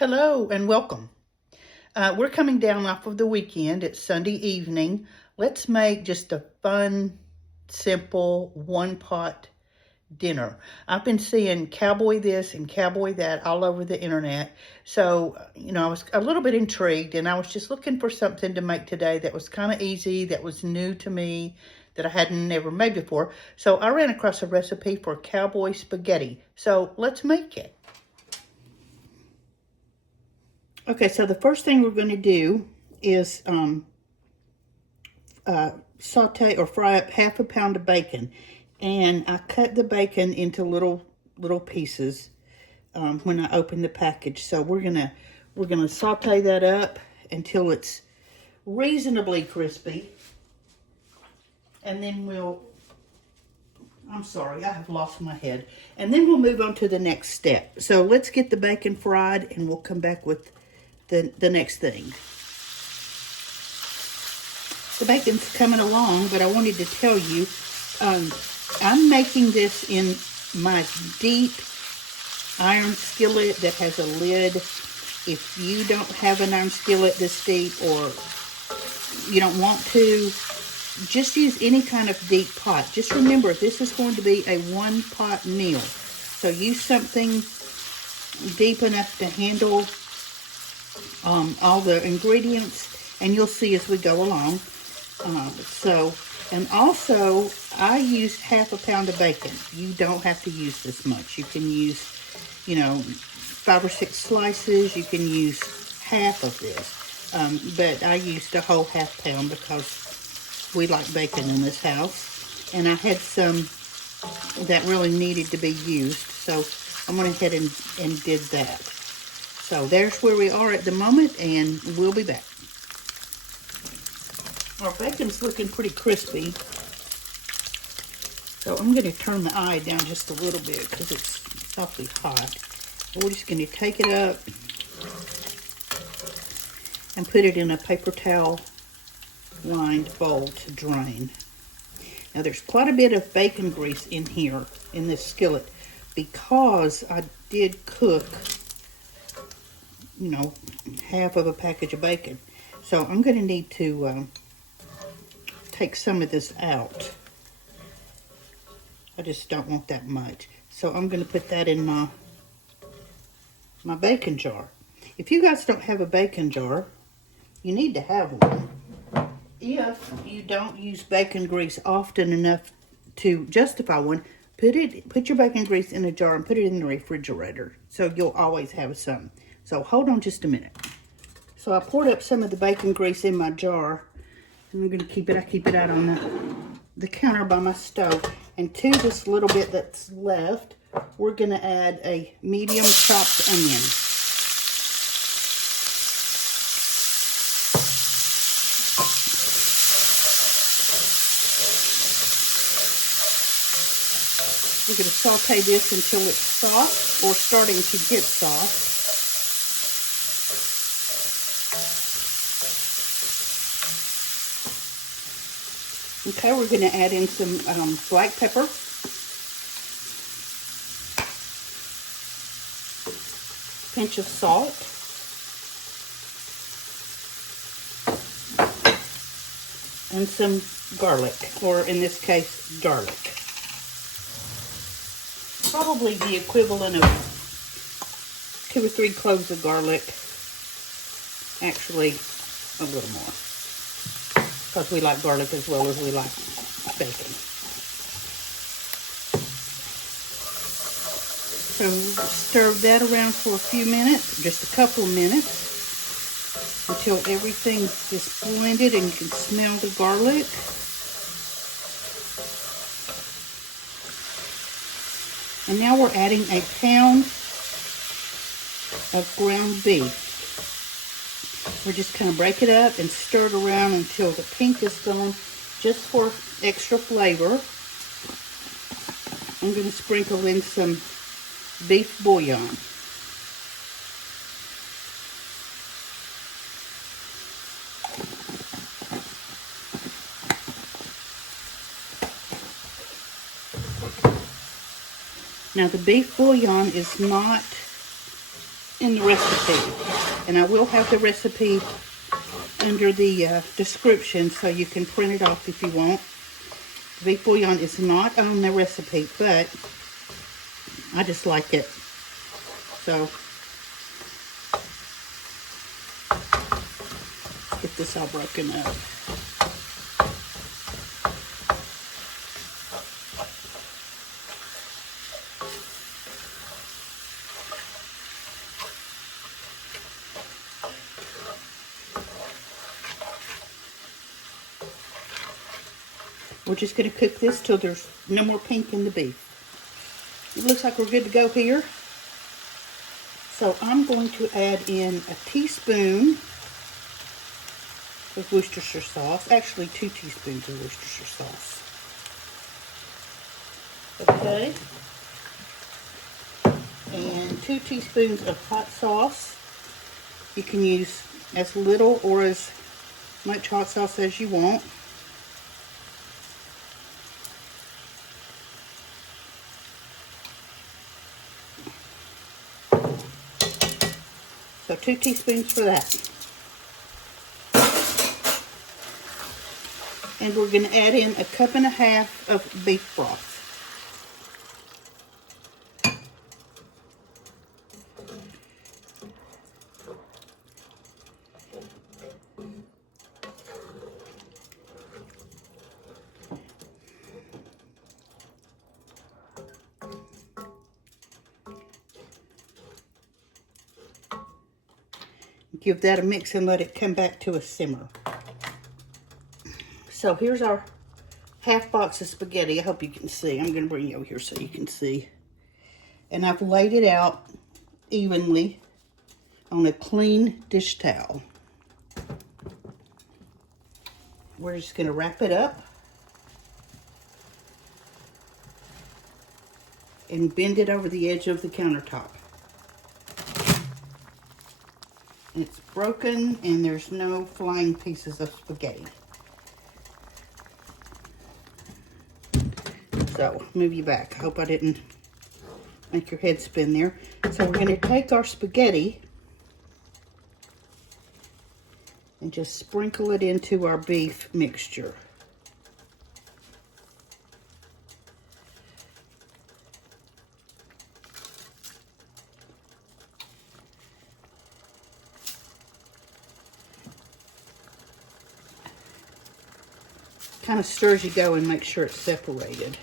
Hello and welcome. We're coming down off of the weekend. It's Sunday evening. Let's make just a fun, simple, one-pot dinner. I've been seeing cowboy this and cowboy that all over the internet. So, I was a little bit intrigued and I was just looking for something to make today that was kind of easy, that was new to me, that I hadn't never made before. So I ran across a recipe for cowboy spaghetti. So let's make it. Okay, so the first thing we're going to do is saute or fry up half a pound of bacon. And I cut the bacon into little pieces when I open the package. So we're gonna saute that up until it's reasonably crispy. And then I'm sorry, I have lost my head. And then we'll move on to the next step. So let's get the bacon fried and we'll come back with the next thing. The bacon's coming along, but I wanted to tell you, I'm making this in my deep iron skillet that has a lid. If you don't have an iron skillet this deep, or you don't want to, just use any kind of deep pot. Just remember, this is going to be a one-pot meal. So use something deep enough to handle all the ingredients, and you'll see as we go along. And also, I used half a pound of bacon. You don't have to use this much. You can use, 5 or 6 slices. You can use half of this. But I used a whole half pound because we like bacon in this house. And I had some that really needed to be used. So I went ahead and did that. So there's where we are at the moment, and we'll be back. Our bacon's looking pretty crispy. So I'm going to turn the eye down just a little bit because it's awfully hot. We're just going to take it up and put it in a paper towel lined bowl to drain. Now there's quite a bit of bacon grease in here, in this skillet, because I did cook, half of a package of bacon. So I'm going to need to take some of this out. I just don't want that much. So I'm going to put that in my bacon jar. If you guys don't have a bacon jar, you need to have one. If you don't use bacon grease often enough to justify one, put your bacon grease in a jar and put it in the refrigerator, so you'll always have some. So hold on just a minute. So I poured up some of the bacon grease in my jar, and I'm going to keep it out on the counter by my stove. And to this little bit that's left, we're going to add a medium chopped onion. We're going to saute this until it's soft, or starting to get soft. Okay, we're going to add in some black pepper, pinch of salt, and some garlic, or in this case, garlic. Probably the equivalent of 2 or 3 cloves of garlic. Actually, a little more, because we like garlic as well as we like bacon. So stir that around for a few minutes, just a couple of minutes, until everything is blended and you can smell the garlic. And now we're adding a pound of ground beef. We're just kind of break it up and stir it around until the pink is gone, just for extra flavor. I'm going to sprinkle in some beef bouillon. Now the beef bouillon is not in the recipe. And I will have the recipe under the description so you can print it off if you want. Beef bouillon is not on the recipe, but I just like it. So, let's get this all broken up. We're just going to cook this till there's no more pink in the beef. It looks like we're good to go here. So I'm going to add in a teaspoon of Worcestershire sauce. Actually, 2 teaspoons of Worcestershire sauce. Okay. And 2 teaspoons of hot sauce. You can use as little or as much hot sauce as you want. So 2 teaspoons for that. And we're going to add in a 1.5 cups of beef broth. Give that a mix and let it come back to a simmer. So here's our half box of spaghetti. I hope you can see. I'm going to bring you over here so you can see. And I've laid it out evenly on a clean dish towel. We're just going to wrap it up and bend it over the edge of the countertop. It's broken and there's no flying pieces of spaghetti. So, move you back. I hope I didn't make your head spin there. So we're going to take our spaghetti and just sprinkle it into our beef mixture. Kind of stir as you go and make sure it's separated.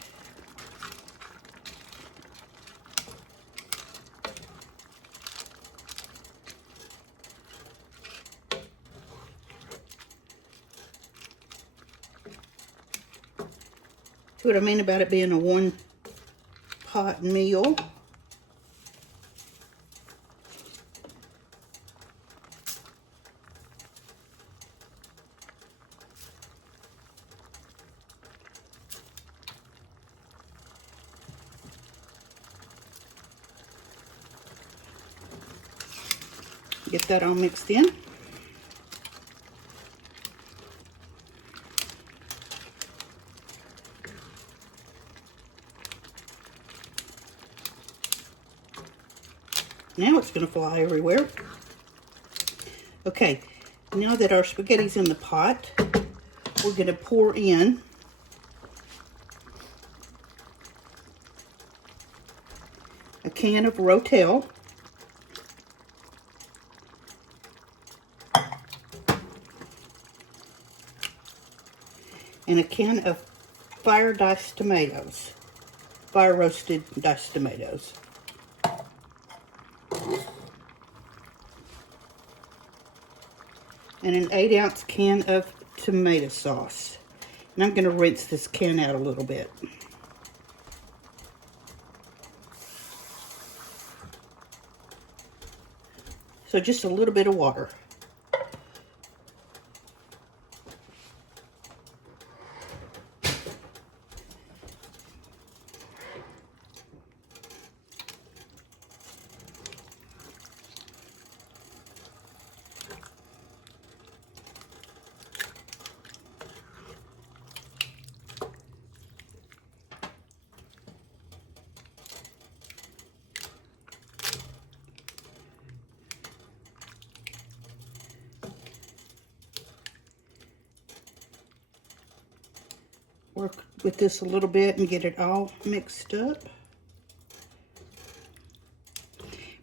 See what I mean about it being a one-pot meal? Get that all mixed in. Now it's going to fly everywhere. Okay, now that our spaghetti's in the pot, we're going to pour in a can of Rotel. And a can of fire diced tomatoes, fire roasted diced tomatoes. And an 8-ounce can of tomato sauce. And I'm going to rinse this can out a little bit. So just a little bit of water. with this a little bit and get it all mixed up.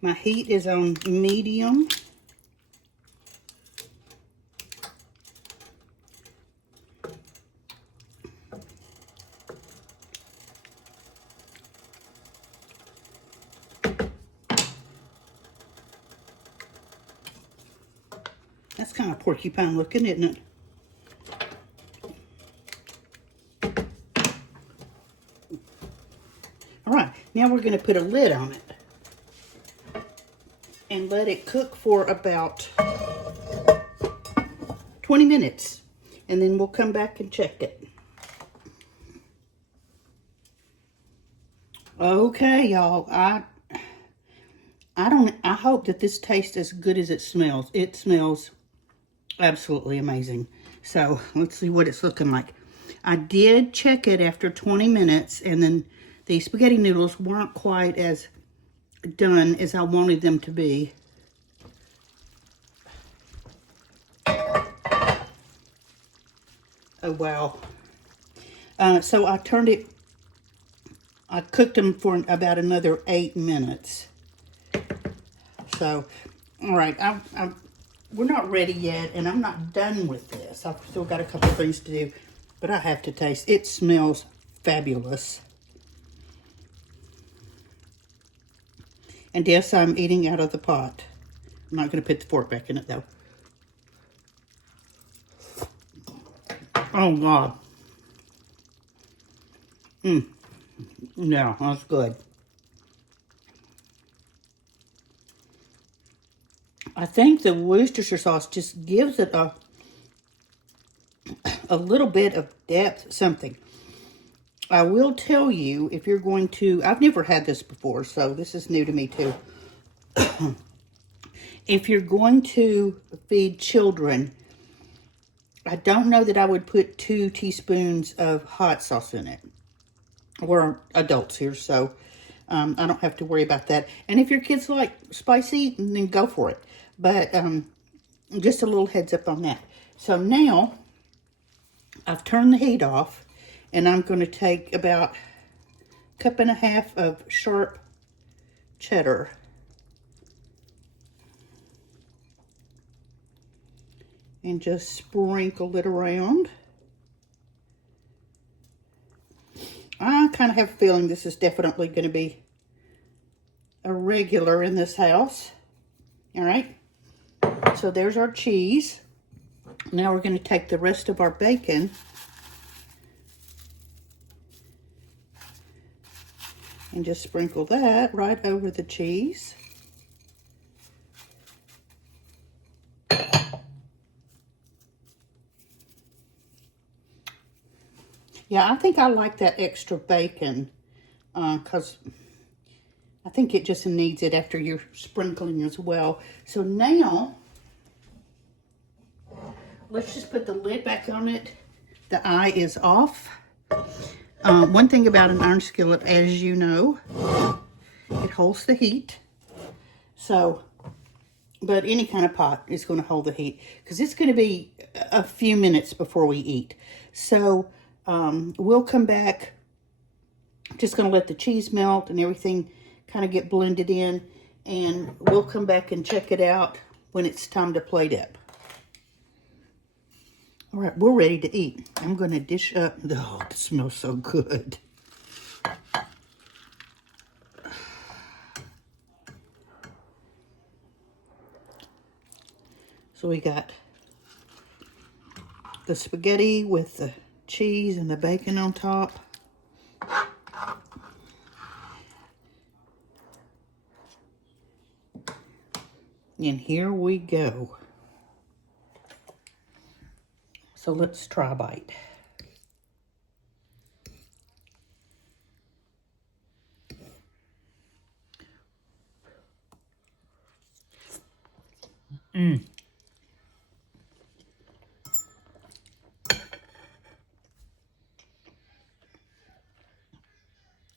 My heat is on medium. That's kind of porcupine looking, isn't it? All right, now we're going to put a lid on it and let it cook for about 20 minutes. And then we'll come back and check it. Okay, y'all. I hope that this tastes as good as it smells. It smells absolutely amazing. So let's see what it's looking like. I did check it after 20 minutes, and then the spaghetti noodles weren't quite as done as I wanted them to be. Oh, wow. So I cooked them for about another 8 minutes. So, all right, we're not ready yet, and I'm not done with this. I've still got a couple of things to do, but I have to taste. It smells fabulous. And yes, I'm eating out of the pot. I'm not going to put the fork back in it, though. Oh, God. Yeah, that's good. I think the Worcestershire sauce just gives it a little bit of depth, something. I will tell you, if you're going to, I've never had this before, so this is new to me too. If you're going to feed children, I don't know that I would put 2 teaspoons of hot sauce in it. We're adults here, so I don't have to worry about that. And if your kids like spicy, then go for it. But just a little heads up on that. So now, I've turned the heat off, and I'm going to take about 1.5 cups of sharp cheddar. And just sprinkle it around. I kind of have a feeling this is definitely going to be a regular in this house. All right. So there's our cheese. Now we're going to take the rest of our bacon and just sprinkle that right over the cheese. Yeah, I think I like that extra bacon because I think it just needs it after you're sprinkling as well. So now, let's just put the lid back on it. The eye is off. One thing about an iron skillet, as you know, it holds the heat. So, but any kind of pot is going to hold the heat because it's going to be a few minutes before we eat. So, we'll come back. Just going to let the cheese melt and everything kind of get blended in, and we'll come back and check it out when it's time to plate up. All right, we're ready to eat. I'm going to dish up. Oh, it smells so good. So we got the spaghetti with the cheese and the bacon on top. And here we go. So let's try a bite.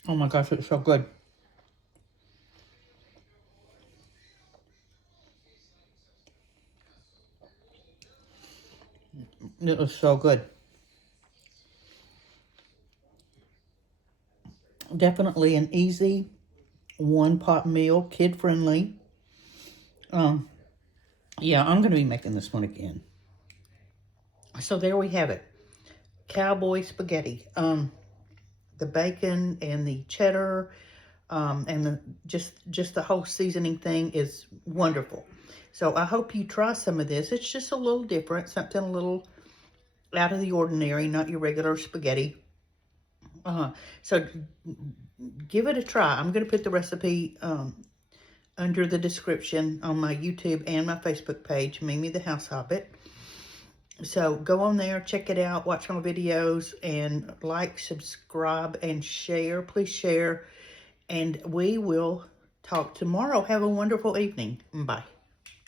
Oh my gosh, it's so good. It was so good. Definitely an easy one-pot meal, kid-friendly. Yeah, I'm going to be making this one again. So there we have it. Cowboy spaghetti. The bacon and the cheddar and just the whole seasoning thing is wonderful. So I hope you try some of this. It's just a little different, something a little out of the ordinary, not your regular spaghetti. So give it a try. I'm going to put the recipe under the description on my YouTube and my Facebook page, Mimi the House Hobbit. So go on there, check it out, watch my videos, and like, subscribe, and share. Please share. And we will talk tomorrow. Have a wonderful evening. Bye.